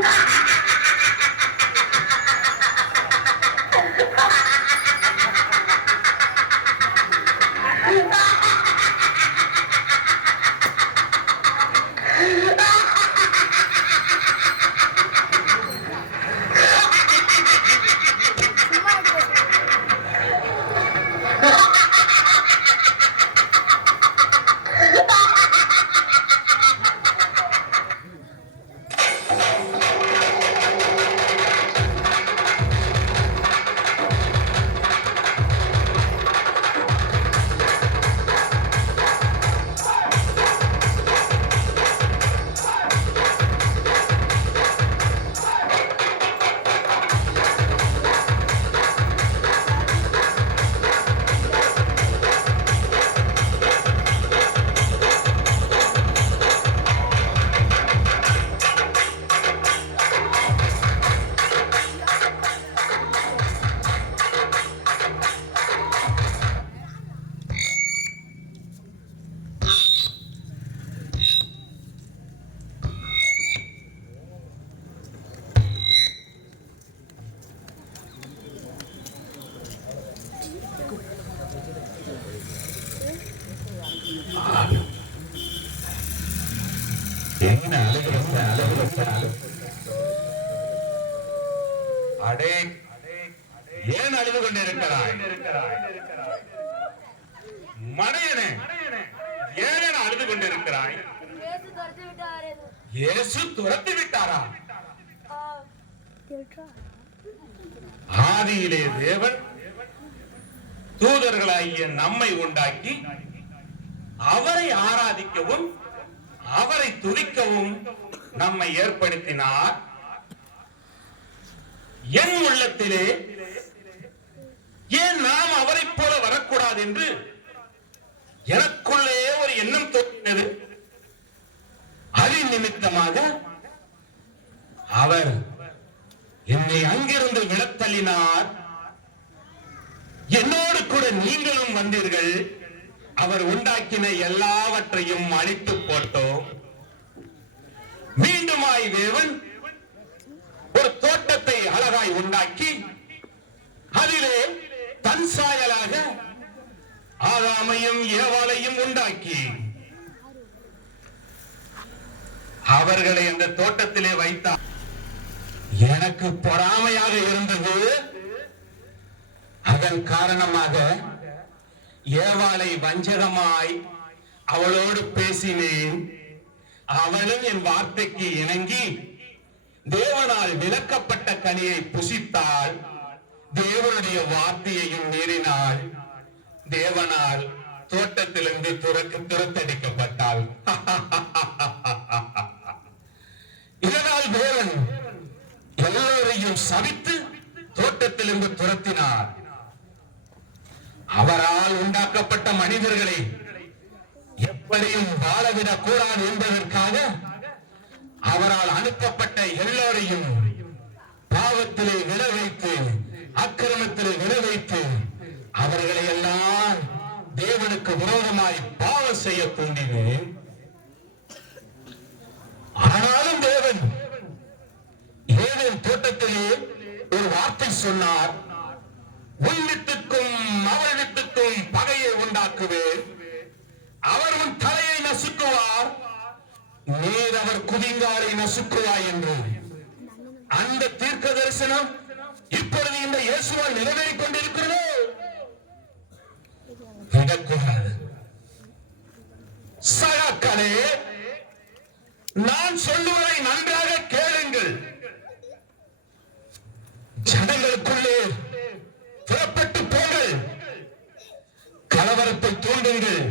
Ha ha ha! என்ன அடே ஏன் அழுது கொண்டிருக்கிறாய்? மனையனே ஏன் அழுது கொண்டிருக்கிறாய்? இயேசு துரத்தி விட்டாரா? ஆதியிலே தேவன் தூதர்களாகிய நம்மை உண்டாக்கி அவரை ஆராதிக்கவும் அவரை துதிக்கவும் நம்மை ஏற்படுத்தினார். என் உள்ளத்திலே ஏன் நாம் அவரைப் போல வரக்கூடாது என்று எனக்குள்ளே ஒரு எண்ணம் தோன்றினது அதன் நிமித்தமாக அவர் என்னை அங்கிருந்து விழத்தள்ளினார் என்னோடு கூட நீங்களும் வந்தீர்கள். அவர் உண்டாக்கின எல்லாவற்றையும் அழித்து போட்டோம். மீண்டுமாய் தேவன் ஒரு தோட்டத்தை அழகாய் உண்டாக்கி அதிலே தன் சாயலாக ஆதாமையும் ஏவாளையும் உண்டாக்கி. அவர்களை அந்த தோட்டத்திலே வைத்தார் எனக்கு பொறாமையாக இருந்தது. அதன் காரணமாக ஏவாளை வஞ்சகமாய் அவளோடு பேசினேன். அவளும் என் வார்த்தைக்கு இணங்கி தேவனால் விளக்கப்பட்ட கனியை புசித்தாள். தேவனுடைய வார்த்தையையும் மீறினாள். தேவனால் தோட்டத்திலிருந்து துறக்கு துரத்தடிக்கப்பட்டாள். இதனால் தேவன் எல்லோரையும் சவித்து தோட்டத்திலிருந்து துரத்தினார். அவரால் உண்டாக்கப்பட்ட மனிதர்களை எப்படியும் வாழவிடக் கூடாது என்பதற்காக அவரால் அனுப்பப்பட்ட எல்லோரையும் பாவத்திலே விழ வைத்து அக்கிரமத்திலே விழ வைத்து அவர்களை எல்லாம் தேவனுக்கு விரோதமாய் பாவம் செய்ய தூண்டினேன். ஆனாலும் தேவன் ஏதேன் தோட்டத்திலே ஒரு வார்த்தை சொன்னார். அவர் குதிங்காரை நசுக்குவாய் என்று. அந்த தீர்க்க தரிசனம் இப்பொழுது இந்த இயேசுவால் நிறைவேறிக் கொண்டிருக்கிறதோ விடக்கூடாது. சகாக்களே நான் சொல்லுவதை நன்றாக கேளுங்கள். ஜனங்களுக்குள்ளே புறப்பட்டு போங்கள். கலவரத்தை தூண்டுங்கள்.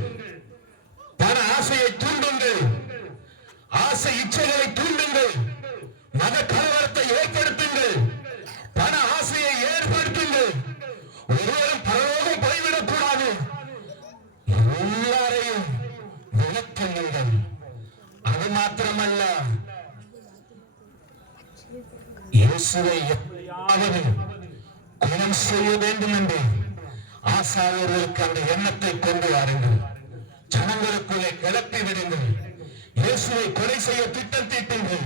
மாத்திரமல்ல இயேசுவை எப்படியாவது குணம் செய்ய வேண்டும் என்று ஆசாரியர்களுக்கு அந்த எண்ணத்தை கொண்டு வாருங்கள் ஜனங்களுக்குள்ளே கிளப்பி விடுங்கள் இயேசுவை கொலை செய்ய திட்டம் தீட்டுங்கள்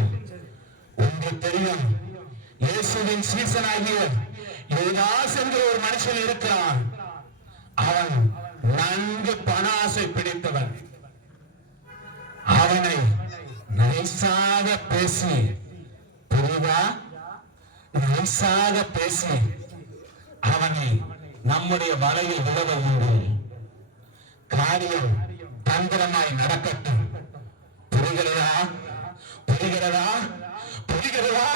உங்களுக்கு தெரியும் இயேசுவின் சீசனாகிய யுவதாஸ் என்ற ஒரு மனுஷன் இருக்கிறான் அவன் நன்கு பண ஆசை பிடித்தவன் பேசி தெளிவா நைசாக பேசி அவனை நம்முடைய வலையில் விழ வேண்டும் காரியம் தந்திரமாய் நடக்கட்டும். புரிகிறதா? புரிகிறதா? புரிகிறதா?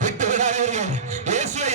விட்டு விடாதீர்கள் இயேசுவை